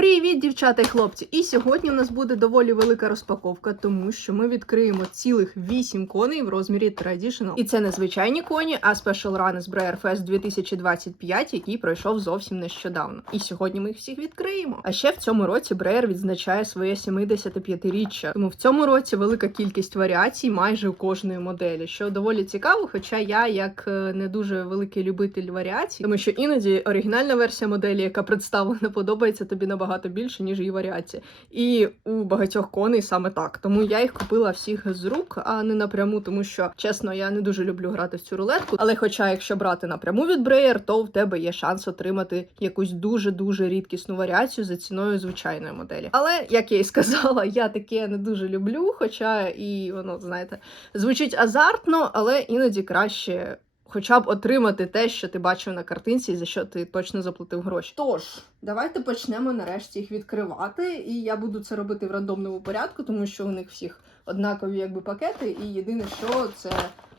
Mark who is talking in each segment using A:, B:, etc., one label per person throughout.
A: Привіт, дівчата і хлопці! І сьогодні у нас буде доволі велика розпаковка, тому що ми відкриємо цілих 8 коней в розмірі Traditional. І це не звичайні коні, а Special Run з Breyer Fest 2025, який пройшов зовсім нещодавно. І сьогодні ми їх всіх відкриємо. А ще в цьому році Breyer відзначає своє 75-річчя. Тому в цьому році велика кількість варіацій майже у кожної моделі, що доволі цікаво. Хоча я як е, не дуже великий любитель варіацій, тому що іноді оригінальна версія моделі, яка представлена, подобається тобі набагато більше, ніж її варіація. І у багатьох коней саме так. Тому я їх купила всіх з рук, а не напряму, тому що чесно, я не дуже люблю грати в цю рулетку. Але, хоча, якщо брати напряму від Breyer, то в тебе є шанс отримати якусь дуже дуже рідкісну варіацію за ціною звичайної моделі. Але як я і сказала, я таке не дуже люблю, хоча і воно, знаєте, звучить азартно, але іноді краще. Хоча б отримати те, що ти бачив на картинці, за що ти точно заплатив гроші. Тож, давайте почнемо нарешті їх відкривати. І я буду це робити в рандомному порядку, тому що у них всіх однакові якби пакети. І єдине, що це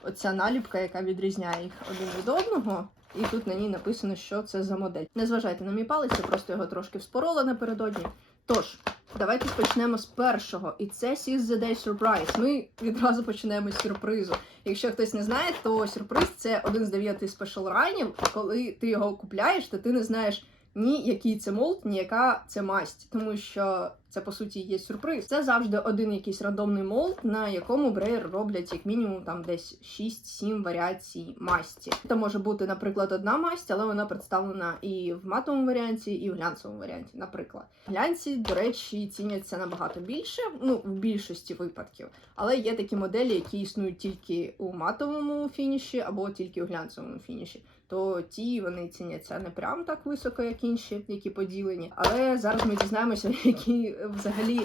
A: оця наліпка, яка відрізняє їх один від одного. І тут на ній написано, що це за модель. Не зважайте на мій палець, я просто його трошки вспорола напередодні. Тож, давайте почнемо з першого. І це Seize the Day Surprise. Ми відразу починаємо з сюрпризу. Якщо хтось не знає, то сюрприз це один з дев'яти спешл ранів. Коли ти його купляєш, то ти не знаєш ні який це молд, ні яка це масть, тому що це по суті є сюрприз. Це завжди один якийсь рандомний молд, на якому брейер роблять як мінімум там десь 6-7 варіацій масті. Це може бути, наприклад, одна масть, але вона представлена і в матовому варіанті, і в глянцевому варіанті. Наприклад, глянці, до речі, ціняться набагато більше, ну в більшості випадків. Але є такі моделі, які існують тільки у матовому фініші або тільки у глянцевому фініші. То ті вони ціняться не прям так високо, як інші, які поділені. Але зараз ми дізнаємося, який взагалі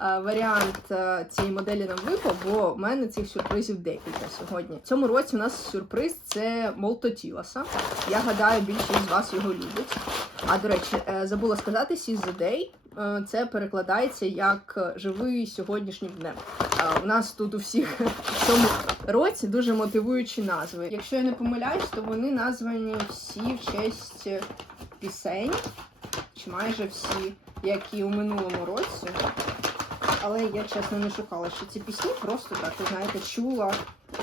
A: варіант цієї моделі нам випав, бо в мене цих сюрпризів декілька сьогодні. В цьому році у нас сюрприз це Молто Тіласа. Я гадаю, більшість з вас його любить. А до речі, е, забула сказати, Seize the Day е, це перекладається як живий сьогоднішнім днем. У нас тут у всіх в цьому році дуже мотивуючі назви. Якщо я не помиляюсь, то вони названі всі в честь пісень, чи майже всі, як і у минулому році. Але я чесно не шукала, що ці пісні просто так, ви знаєте, чула.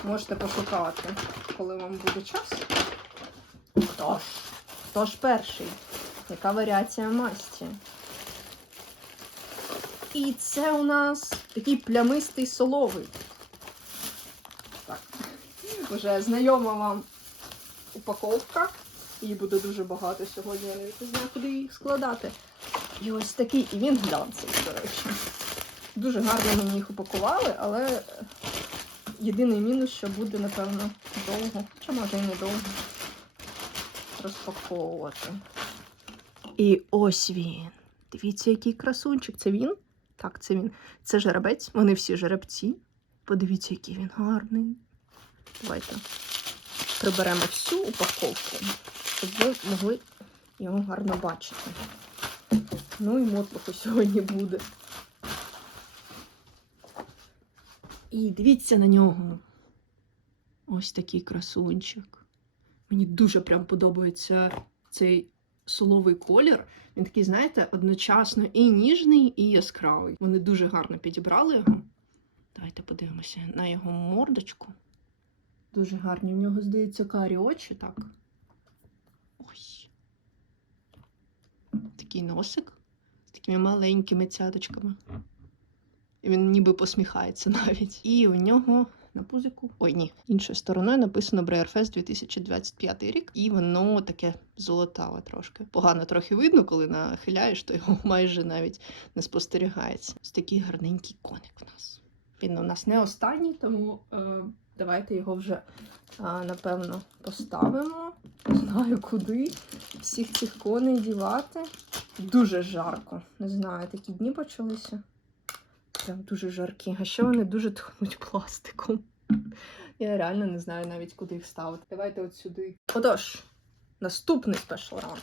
A: Можете пошукати, коли вам буде час. Тож, хто ж перший? Яка варіація масті? І це у нас такий плямистий соловий. Так, вже знайома вам упаковка. Її буде дуже багато сьогодні, я не знаю, куди їх складати. І ось такий, і він глянцевий, до речі. Дуже гарно мені їх упакували, але єдиний мінус, що буде, напевно, довго, чи може і недовго розпаковувати. І ось він. Дивіться, який красунчик. Це він? Так, це він. Це жеребець. Вони всі жеребці. Подивіться, який він гарний. Давайте приберемо всю упаковку, щоб ви могли його гарно бачити. Ну і мотлуху сьогодні буде. І дивіться на нього. Ось такий красунчик. Мені дуже прям подобається цей соловий колір. Він такий, знаєте, одночасно і ніжний, і яскравий. Вони дуже гарно підібрали його. Давайте подивимося на його мордочку. Дуже гарні. У нього, здається, карі очі, так. Ось. Такий носик з такими маленькими цяточками. І він ніби посміхається навіть. І у нього на пузику. Ой, ні, іншою стороною написано Breyer 2025 рік, і воно таке золотаве трошки. Погано трохи видно, коли нахиляєш, то його майже навіть не спостерігається. Ось такий гарненький коник у нас. Він у нас не останній, тому е, давайте його вже е, напевно поставимо. Не знаю куди всіх цих коней дівати. Дуже жарко. Не знаю, такі дні почалися. Прям дуже жаркі. А ще вони дуже тхнуть пластиком. Я реально не знаю навіть, куди їх ставити. Давайте от сюди. Отож, наступний спешл раунд.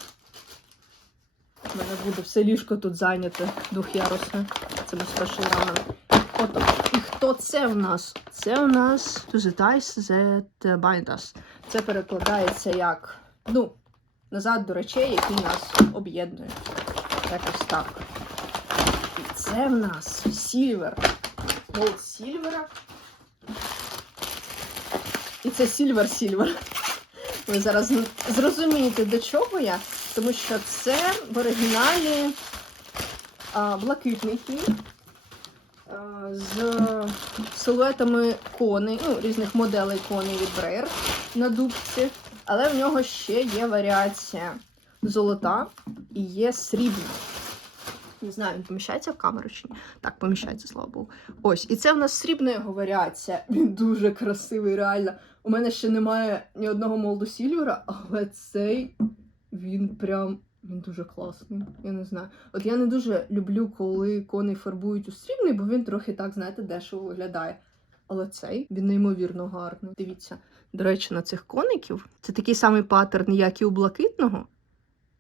A: У мене буде все ліжко тут зайняте двохярусне. Це буде спешл раунд. Отож, і хто це в нас? Це у нас To the Ties That Bind Us. Це перекладається як, ну, назад до речей, які нас об'єднують. Якось так. Це в нас Silver. Gold Silver. І це Silver. Ви зараз зрозумієте, до чого я, тому що це в оригіналі а, блакитний а, з силуетами коней, ну, різних моделей коней від Брейр на дубці. Але в нього ще є варіація золота і є срібна. Не знаю, він поміщається в камеру чи ні. Так, поміщається, слава Богу. Ось, і це в нас срібна його варіація. Він дуже красивий, реально. У мене ще немає ні одного молду Сільвера, але цей він прям. Він дуже класний. Я не знаю. От я не дуже люблю, коли коней фарбують у срібний, бо він трохи так, знаєте, дешево виглядає. Але цей він неймовірно гарний. Дивіться, до речі, на цих коників це такий самий паттерн, як і у блакитного,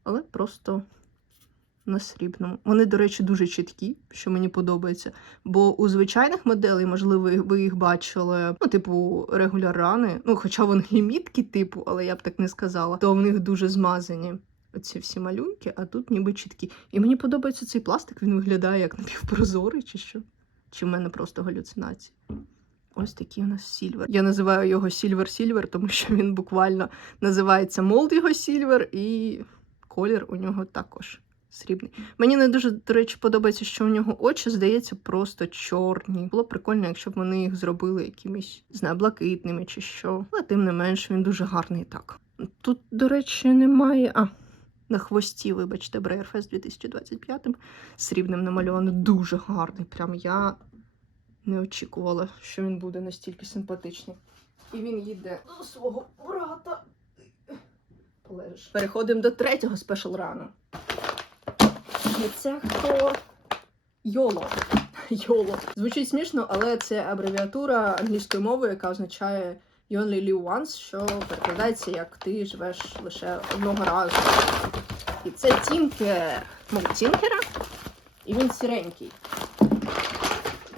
A: але просто на срібному. Вони, до речі, дуже чіткі, що мені подобається. Бо у звичайних моделей, можливо, ви їх бачили, ну, типу, регуляр рани, ну, хоча вони лімітки, типу, але я б так не сказала, то в них дуже змазані. Оці всі малюнки, а тут ніби чіткі. І мені подобається цей пластик, він виглядає як напівпрозорий, чи що. Чи в мене просто галюцинації. Ось такий у нас сільвер. Я називаю його сільвер-сільвер, тому що він буквально називається молд його сільвер, і колір у нього також срібний. Мені не дуже, до речі, подобається, що у нього очі, здається, просто чорні. Було прикольно, якщо б вони їх зробили якимись, знаю, блакитними чи що. Але тим не менш, він дуже гарний так. Тут, до речі, немає. А, на хвості, вибачте, Брейерфест 2025 срібним намальовано. Дуже гарний. Прям я не очікувала, що він буде настільки симпатичний. І він їде до свого брата. Переходимо до третього спешл рану. І це хто? Йоло. Йоло. Звучить смішно, але це абревіатура англійської мови, яка означає You only live once, що перекладається як ти живеш лише одного разу. І це тінкер мов тінкера, і він сіренький.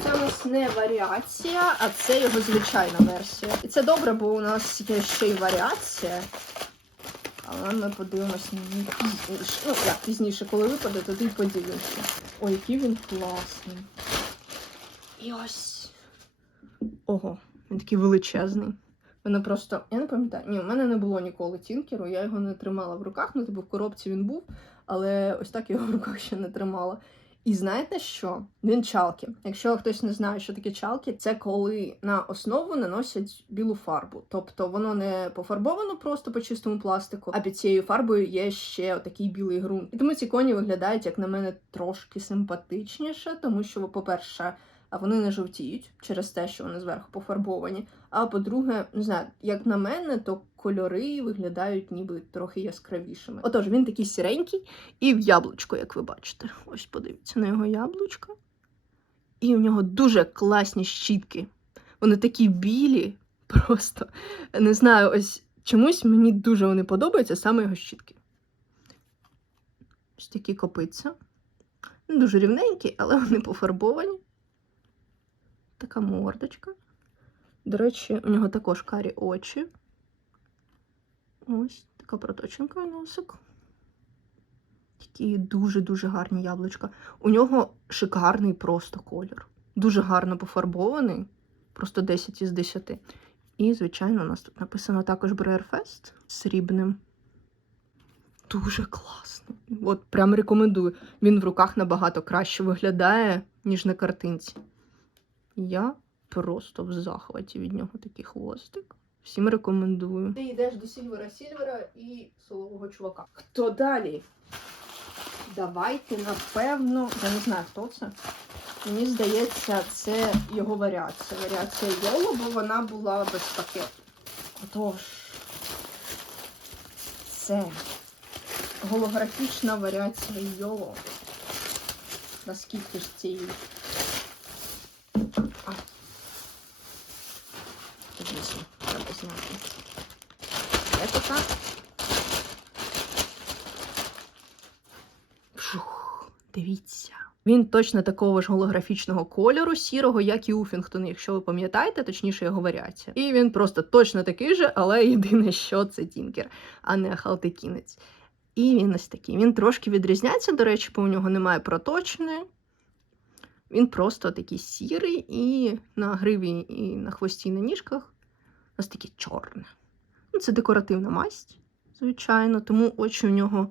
A: Це у нас не варіація, а це його звичайна версія. І це добре, бо у нас є ще й варіація. Але ми ній пізніше. Ну, як пізніше, коли випаде, тоді й подивимося. Ой, який він класний. І ось. Ого, він такий величезний. Мене просто. Я не пам'ятаю. Ні, у мене не було ніколи тінкеру, я його не тримала в руках. Ну, типу, в коробці він був, але ось так я його в руках ще не тримала. І знаєте що? Він чалки. Якщо хтось не знає, що таке чалки, це коли на основу наносять білу фарбу. Тобто воно не пофарбовано просто по чистому пластику, а під цією фарбою є ще такий білий ґрунт. І тому ці коні виглядають, як на мене, трошки симпатичніше, тому що, по-перше, вони не жовтіють через те, що вони зверху пофарбовані. А по-друге, не знаю, як на мене, то кольори виглядають ніби трохи яскравішими. Отож, він такий сіренький і в яблучко, як ви бачите. Ось подивіться на його яблучко. І в нього дуже класні щітки. Вони такі білі, просто не знаю, ось чомусь мені дуже вони подобаються, саме його щітки. Ось такі копиця. Дуже рівненькі, але вони пофарбовані. Така мордочка. До речі, у нього також карі очі. Ось така проточенка і носик. Такі дуже-дуже гарні яблучка. У нього шикарний просто колір. Дуже гарно пофарбований. Просто 10 із 10. І, звичайно, у нас тут написано також Брейерфест срібним. Дуже класний. От прям рекомендую. Він в руках набагато краще виглядає, ніж на картинці. Я просто в захваті від нього такий хвостик. Всім рекомендую. Ти йдеш до Сільвера Сільвера і солового чувака. Хто далі? Давайте, напевно, я не знаю, хто це. Мені здається, це його варіація. Варіація Йоло, бо вона була без пакету. Отож, це голографічна варіація Йоло. Наскільки ж цієї Як? Фух, дивіться. Він точно такого ж голографічного кольору, сірого, як і Уфінгтон, якщо ви пам'ятаєте, точніше його варіація. І він просто точно такий же, але єдине, що це Тінкер, а не Халтикінець. І він ось такий. Він трошки відрізняється, до речі, бо у нього немає проточної. Він просто такий сірий, і на гриві, і на хвості, і на ніжках нас таке чорне. Ну, це декоративна масть, звичайно, тому очі у нього,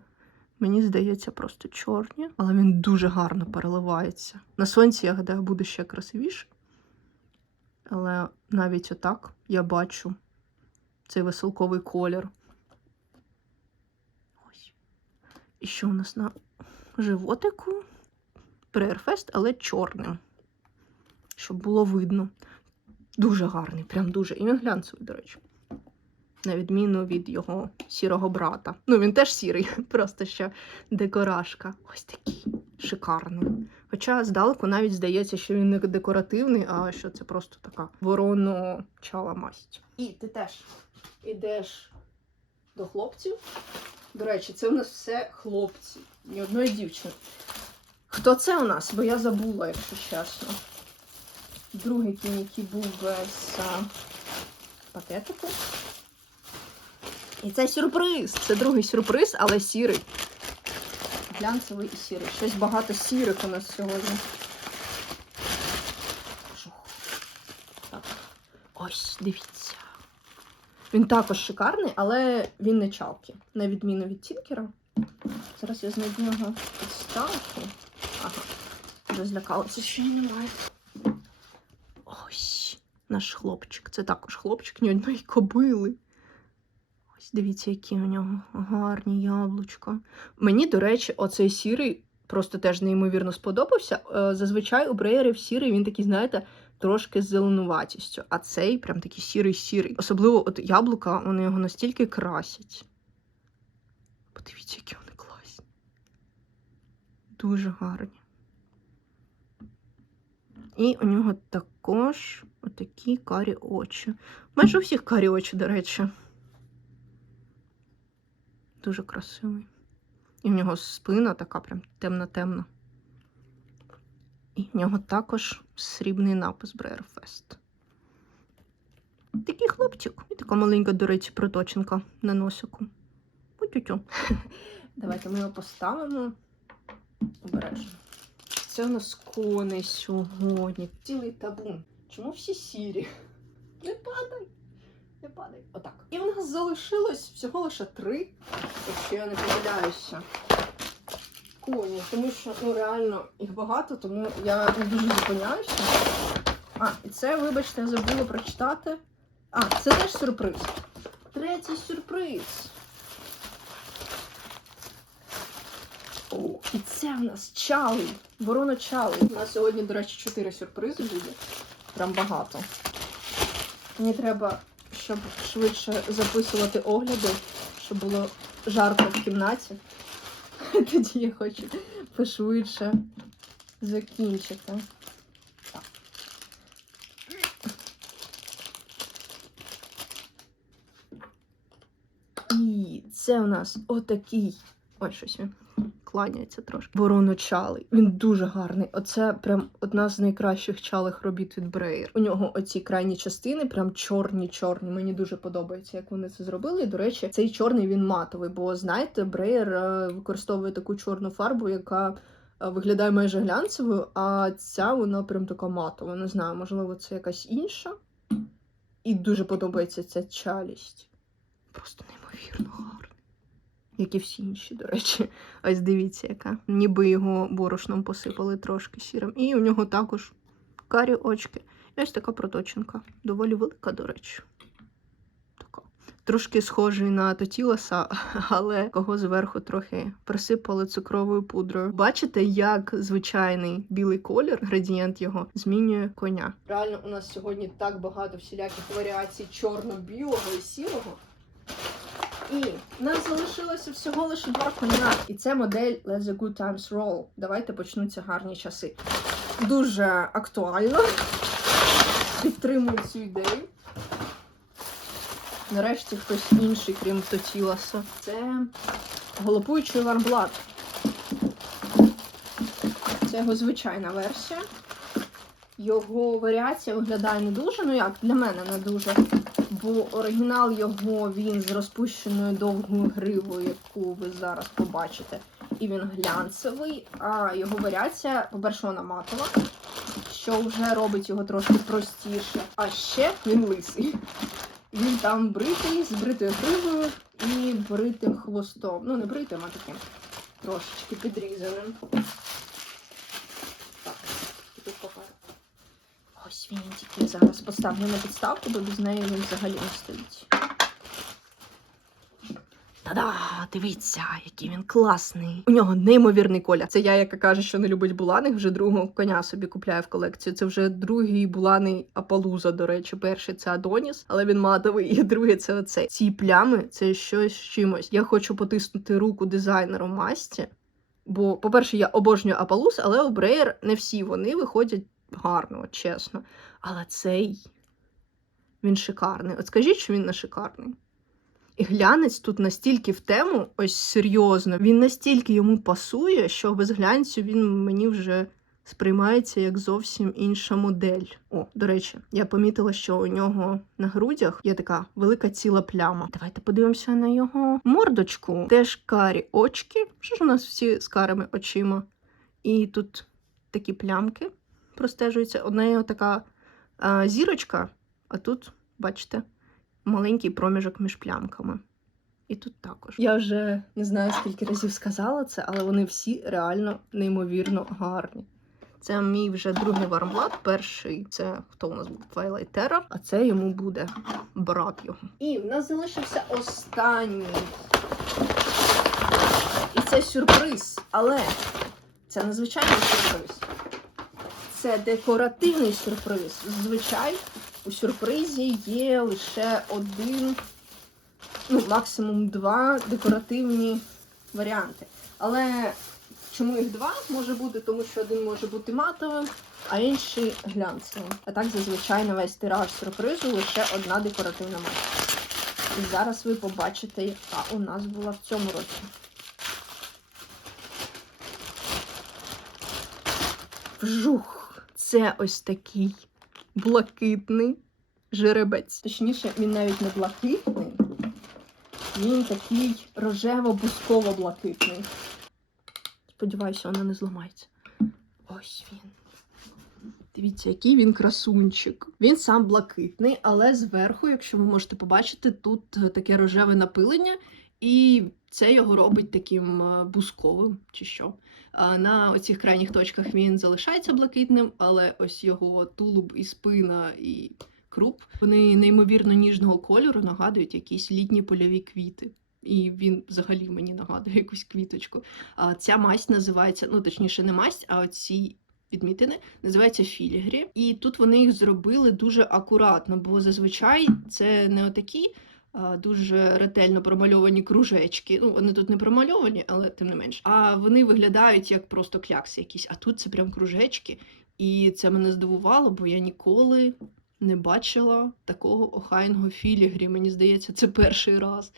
A: мені здається, просто чорні, але він дуже гарно переливається. На сонці, я гадаю, буде ще красивіше. Але навіть отак я бачу цей веселковий колір. Ось. І що у нас на животику? Прейерфест, але чорним. Щоб було видно. Дуже гарний, прям дуже. І він глянцевий, до речі. На відміну від його сірого брата. Ну, він теж сірий, просто що декорашка. Ось такий шикарний. Хоча здалеку навіть здається, що він не декоративний, а що це просто така вороно-чала масть. І ти теж ідеш до хлопців. До речі, це у нас все хлопці, ні одної дівчини. Хто це у нас? Бо я забула, якщо чесно. Другий кінь, який був без пакетику. І це сюрприз. Це другий сюрприз, але сірий. Глянцевий і сірий. Щось багато сірих у нас сьогодні. Так. Ось, дивіться. Він також шикарний, але він не чалки. На відміну від Тінкера. Зараз я знайду його підставку. Ага. Вже злякалася, що її немає. Ось наш хлопчик. Це також хлопчик ні одної кобили. Ось дивіться, які у нього гарні яблучка. Мені, до речі, оцей сірий просто теж неймовірно сподобався. Е, Зазвичай у бреєрів сірий він такий, знаєте, трошки з зеленуватістю, а цей прям такий сірий-сірий. Особливо от яблука, вони його настільки красять. Подивіться, які вони класні. Дуже гарні. І у нього також отакі карі очі. Майже у всіх карі очі, до речі. Дуже красивий. І в нього спина така прям темна-темна. І в нього також срібний напис Брейерфест. Такий хлопчик. І така маленька, до речі, проточинка на носику. Тю-тю. Давайте ми його поставимо обережно. Це у нас коней сьогодні. Цілий табун. Чому всі сірі? Не падай! Не падай. Отак. І в нас залишилось всього лише три, якщо я не помиляюся. Коні, тому що ну реально їх багато, тому я не дуже зупиняюся. А, і це, вибачте, я забула прочитати. А, це теж сюрприз. Третій сюрприз. О, і це в нас чали. Ворона чали. У нас сьогодні, до речі, чотири сюрпризи буде. Прям багато. Мені треба, щоб швидше записувати огляди, щоб було жарко в кімнаті. Тоді я хочу пошвидше закінчити. І це у нас отакий. Ой, щось він кланяється трошки. Вороночалий. Він дуже гарний. Оце прям одна з найкращих чалих робіт від Бреєр. У нього оці крайні частини, прям чорні-чорні. Мені дуже подобається, як вони це зробили. І, до речі, цей чорний він матовий, бо знаєте, Бреєр використовує таку чорну фарбу, яка. е, Виглядає майже глянцевою, а ця вона прям така матова. Не знаю, можливо, це якась інша. І дуже подобається ця чалість. Просто неймовірно гарна. Як і всі інші, до речі. Ось дивіться, яка. Ніби його борошном посипали трошки сірим. І у нього також карі очки. І ось така проточинка. Доволі велика, до речі. Така. Трошки схожий на Тотіласа, але кого зверху трохи присипали цукровою пудрою. Бачите, як звичайний білий колір, градієнт його, змінює коня. Реально, у нас сьогодні так багато всіляких варіацій чорно-білого і сірого. І в нас залишилося всього лише два коня. І це модель Let the Good Times Roll. Давайте почнуться гарні часи. Дуже актуально. Підтримую цю ідею. Нарешті хтось інший, крім Тотіласа. Це голопуючий варблад. Це його звичайна версія. Його варіація виглядає не дуже, ну як для мене не дуже. Бо оригінал його він з розпущеною довгою гривою, яку ви зараз побачите. і він глянцевий, а його варіація, по-перше, вона матова, що вже робить його трошки простіше. А ще він лисий. Він там бритий, з бритою гривою і бритим хвостом. Ну, не бритим, а таким трошечки підрізаним. Так, тут. Ось він тільки зараз поставлю на підставку, бо без неї він взагалі не стоїть. Та-да, дивіться, який він класний. У нього неймовірний колір. Це я, яка каже, що не любить буланих, вже другого коня собі купляю в колекцію. Це вже другий буланий Апалуза, до речі. Перший це Адоніс, але він матовий, і другий це оцей. Ці плями це щось з чимось. Я хочу потиснути руку дизайнеру масті. Бо, по-перше, я обожнюю Апалуз, але у Бреєр не всі вони виходять гарно, от чесно. Але цей він шикарний. От скажіть, що він не шикарний. І глянець тут настільки в тему, ось серйозно, він настільки йому пасує, що без глянцю він мені вже сприймається як зовсім інша модель. О, до речі, я помітила, що у нього на грудях є така велика ціла пляма. Давайте подивимося на його мордочку. Теж карі очки. Що ж у нас всі з карими очима? І тут такі плямки простежуються. Одна така а, зірочка, а тут, бачите, маленький проміжок між плямками. І тут також. Я вже не знаю, скільки разів сказала це, але вони всі реально неймовірно гарні. Це мій вже другий вармблат. Перший це хто у нас був Twilight Terror, а це йому буде брат його. І в нас залишився останній. І це сюрприз, але це незвичайний сюрприз. Це декоративний сюрприз. Зазвичай у сюрпризі є лише один, ну, максимум два декоративні варіанти. Але чому їх два може бути? Тому що один може бути матовим, а інший глянцевим. А так зазвичай на весь тираж сюрпризу лише одна декоративна маска. І зараз ви побачите, яка у нас була в цьому році. Вжух! Це ось такий блакитний жеребець. Точніше, він навіть не блакитний, він такий рожево-бусково-блакитний. Сподіваюся, вона не зламається. Ось він. Дивіться, який він красунчик. Він сам блакитний, але зверху, якщо ви можете побачити, тут е, таке рожеве напилення, і це його робить таким е, бусковим чи що. На оцих крайніх точках він залишається блакитним, але ось його тулуб і спина і круп вони неймовірно ніжного кольору нагадують якісь літні польові квіти. І він взагалі мені нагадує якусь квіточку. А ця масть називається, ну точніше, не масть, а оці відмітини називаються філігрі. І тут вони їх зробили дуже акуратно, бо зазвичай це не отакі дуже ретельно промальовані кружечки. Ну, вони тут не промальовані, але тим не менш. А вони виглядають як просто клякси якісь. А тут це прям кружечки. І це мене здивувало, бо я ніколи не бачила такого охайного філігрі. Мені здається, це перший раз.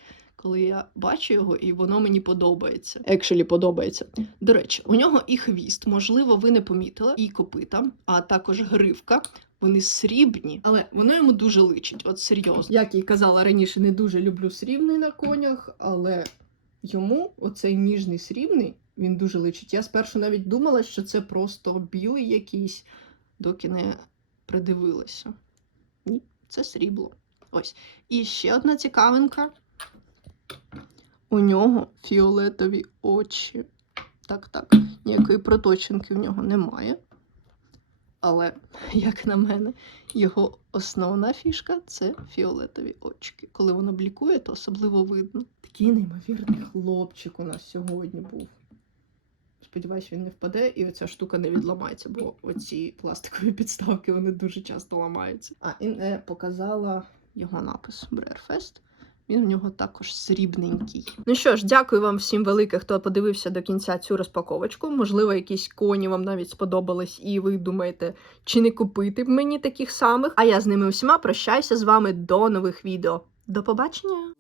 A: Коли я бачу його, і воно мені подобається. Екшелі подобається. До речі, у нього і хвіст, можливо, ви не помітили, і копита, а також гривка. Вони срібні, але воно йому дуже личить. От серйозно. Як і казала раніше, не дуже люблю срібний на конях, але йому оцей ніжний срібний він дуже личить. Я спершу навіть думала, що це просто білий якийсь, доки не придивилася. Ні, це срібло. Ось. І ще одна цікавинка. У нього фіолетові очі. Так, так, ніякої проточинки в нього немає. Але, як на мене, його основна фішка це фіолетові очки. Коли воно блікує, то особливо видно. Такий неймовірний хлопчик у нас сьогодні був. Сподіваюсь, він не впаде, і оця штука не відламається, бо оці пластикові підставки вони дуже часто ламаються. А, і не показала його напис Брерфест. Він в нього також срібненький. Ну що ж, дякую вам всім велике, хто подивився до кінця цю розпаковочку. Можливо, якісь коні вам навіть сподобались, і ви думаєте, чи не купити б мені таких самих. А я з ними усіма прощаюся з вами до нових відео. До побачення!